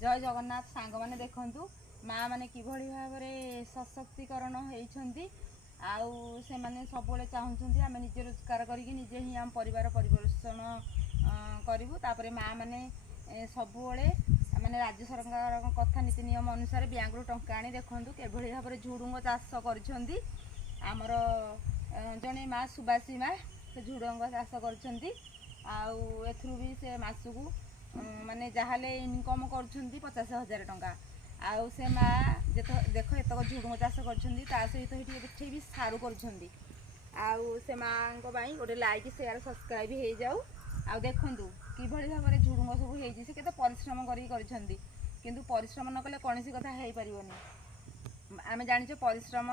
जय जगन्नाथ सांग मैंने देखु माँ मैंने किभली भाव में सशक्तिकरण होती से माने सब चाहते आम निजे रोजगार करके निजे ही आम परिवार परिपोषण करूँ तापर माँ मैंने सब माने राज्य सरकार कथा नीति नियम अनुसार बैंक रु टंका आनी देखु किभली भाव में झुडुंग चाष करमर जड़े माँ सुबासी माँ से झुडुंग चाष कर भी से मासकू माने जहाँले इनकम कर 50,000 टंका आउ से माँ देख एतक झुडुंग चाष कर सहित ये भी सारू कर से माँ गोटे लाइक शेयर सब्सक्राइब हो जाऊ आ देखूँ किभली भाव में झुडुंग सब होती से केते परिश्रम किंतु परिश्रम न कले कौन कथा हो पार आम जाने परिश्रम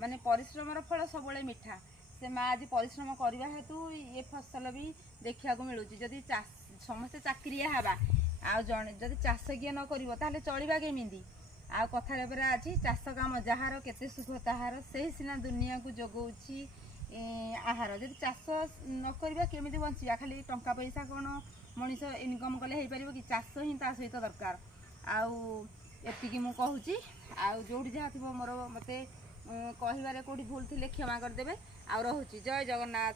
माने परिश्रम फल सब मिठा से माँ आज परिश्रम करने हेतु ये फसल भी देखा मिलूँ जदि समस्ते चाकरिया हवा आ जड़े जदि चाष किए न कर चलवा केमी आ कथार आज चाष कम जार केते सुख ताहार से सीना दुनिया को जगौची आहार जदि चाष न करवा केमी बचा खाली टंका पैसा कौन मनीष इनकम कले हो पार कि चाष ही ता सहित दरकार आती मु कहूँ जो जहाँ थी मोर मत कह कौटी भूल थी क्षमा करदे आ रोचे जय जगन्नाथ।